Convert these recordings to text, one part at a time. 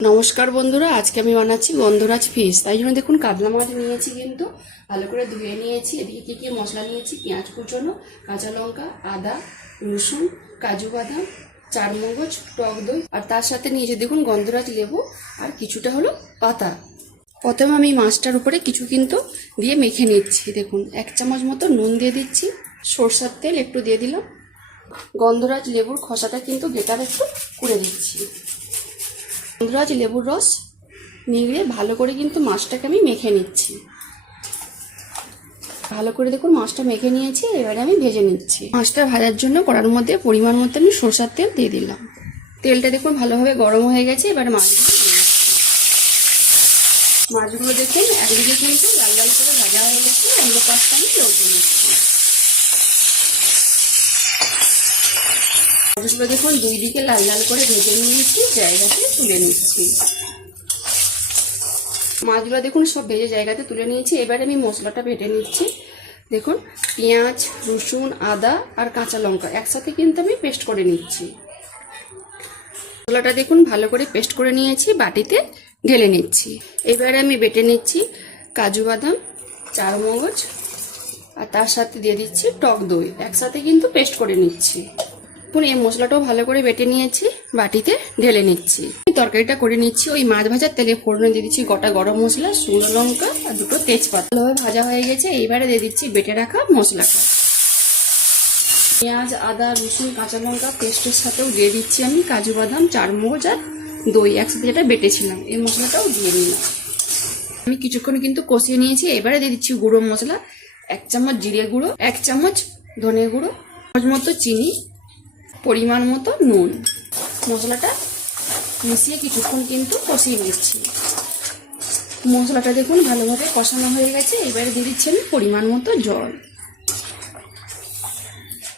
নমস্কার বন্ধুরা, আজকে আমি বানাচ্ছি গন্ধরাজ ফিশ। তাই জন্য দেখুন কাতলা মাছ নিয়েছি, কিন্তু ভালো করে ধুয়ে নিয়েছি। এদিকে কি কি মশলা নিয়েছি: পেঁয়াজ কুচনো, কাঁচা লঙ্কা, আদা, রসুন, কাজু বাদাম, চারমগজ, টক দই, আর তার সাথে নিয়েছি দেখুন গন্ধরাজ লেবু আর কিছুটা হলো পাতা। প্রথমে আমি মাছটার উপরে কিছু কিন্তু দিয়ে মেখে নিচ্ছি। দেখুন 1 চামচ মতো নুন দিয়ে দিচ্ছি, সরষের তেল একটু দিয়ে দিলাম, গন্ধরাজ লেবুর খোসাটা কিন্তু ভেতরে একটু করে দিচ্ছি। গন্ধরাজ লেবুর রস নিয়ে ভালো করে কিন্তু মাছটাকে আমি মেখে নিচ্ছি। ভালো করে দেখুন মাছটা মেখে নিয়েছি, এবারে আমি ভেজে নিচ্ছি। মাছটা ভাজার জন্য কড়ার মধ্যে পরিমাণ মতো আমি সরষের তেল দিয়ে দিলাম। তেলটা দেখুন ভালোভাবে গরম হয়ে গেছে। এবারে মাছগুলো দেখুন একদিকে কিন্তু লাল লাল করে ভাজা হয়ে গেছে, অন্য পাশটা আমি লৌটে নিচ্ছি। মাছগুলো দেখুন 2 দিকে লাল লাল করে ভেজে নিয়েছি, জায়গাতে তুলে নিচ্ছি। মাছগুলো দেখুন সব ভেজে জায়গাতে তুলে নিয়েছি। এবারে আমি মশলাটা বেটে নিচ্ছি। দেখুন পেঁয়াজ, রসুন, আদা আর কাঁচা লঙ্কা একসাথে কিন্তু আমি পেস্ট করে নিচ্ছি। মশলাটা দেখুন ভালো করে পেস্ট করে নিয়েছি, বাটিতে ঢেলে নিচ্ছি। এবারে আমি বেটে নিচ্ছি কাজু বাদাম, চারমগজ, আর তার সাথে দিয়ে দিচ্ছি টক দই, একসাথে কিন্তু পেস্ট করে নিচ্ছি। এখন এই মশলাটাও ভালো করে বেটে নিয়েছি, বাটিতে ঢেলে নিচ্ছি। তরকারিটা করে নিচ্ছি। ওই মাছ ভাজার তেলে ফোড়নে দিয়ে দিচ্ছি গোটা গরম মশলা, শুকনো লঙ্কা আর 2টো তেজপাতা। ভালোভাবে ভাজা হয়ে গেছে। এইবারে দিয়ে দিচ্ছি বেটে রাখা মশলাটা। পেঁয়াজ, আদা, রসুন, কাঁচা লঙ্কা পেস্টের সাথেও দিয়ে দিচ্ছি আমি কাজু বাদাম, চারমগজ আর দই একসাথে যেটা বেটেছিলাম, এই মশলাটাও দিয়ে নিলাম। আমি কিছুক্ষণ কিন্তু কষিয়ে নিয়েছি। এবারে দিয়ে দিচ্ছি গুঁড়ো মশলা, 1 চামচ জিরে গুঁড়ো, 1 চামচ ধনে গুঁড়ো, মতো চিনি, পরিমাণ মতো নুন। মশলাটা মিশিয়ে কিছুক্ষণ কিন্তু কষিয়ে নিচ্ছি। মশলাটা দেখুন ভালোভাবে কষানো হয়ে গেছে। এবারে দিয়ে দিচ্ছি আমি পরিমাণ মতো জল।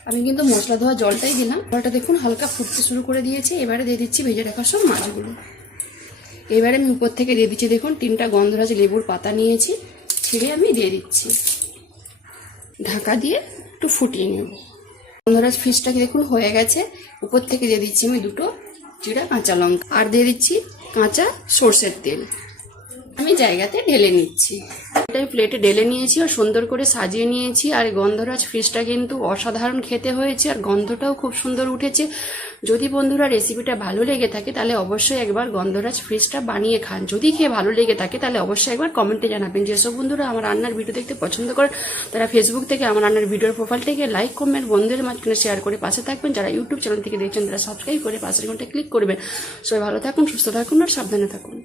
আমি কিন্তু মশলা ধোয়া জলটাই দিলাম। জলটা দেখুন হালকা ফুটতে শুরু করে দিয়েছে। এবারে দিয়ে দিচ্ছি ভেজে রাখা সব মাছগুলো। এবারে আমি উপর থেকে দিয়ে দিচ্ছি দেখুন 3টা গন্ধরাজ লেবুর পাতা নিয়েছি, ছিঁড়ে আমি দিয়ে দিচ্ছি। ঢাকা দিয়ে একটু ফুটিয়ে নেব। গন্ধরাজ ফিশটাকে দেখুন হয়ে গেছে। উপর থেকে দিয়ে দিচ্ছি আমি 2টো চিড়া কাঁচা লঙ্কা, আর দিয়ে দিচ্ছি কাঁচা সর্ষের তেল। আমি জায়গাতে ঢেলে নিচ্ছি। এটা আমি প্লেটে ঢেলে নিয়েছি আর সুন্দর করে সাজিয়ে নিয়েছি। আর গন্ধরাজ ফিশটা কিন্তু অসাধারণ খেতে হয়েছে, আর গন্ধটাও খুব সুন্দর উঠেছে। যদি বন্ধুরা রেসিপিটা ভালো লেগে থাকে তাহলে অবশ্যই একবার গন্ধরাজ ফিশটা বানিয়ে খান। যদি খেয়ে ভালো লেগে থাকে তাহলে অবশ্যই একবার কমেন্টে জানাবেন। যেসব বন্ধুরা আমার রান্নার ভিডিও দেখতে পছন্দ করেন তারা ফেসবুক থেকে আমার রান্নার ভিডিওর প্রোফাইলটাকে লাইক, কমেন্ট, বন্ধুদের মাঝখানে শেয়ার করে পাশে থাকবেন। যারা ইউটিউব চ্যানেল থেকে দেখছেন তারা সাবস্ক্রাইব করে পাশের ঘন্টায় ক্লিক করবেন। সবাই ভালো থাকুন, সুস্থ থাকুন আর সাবধানে থাকুন।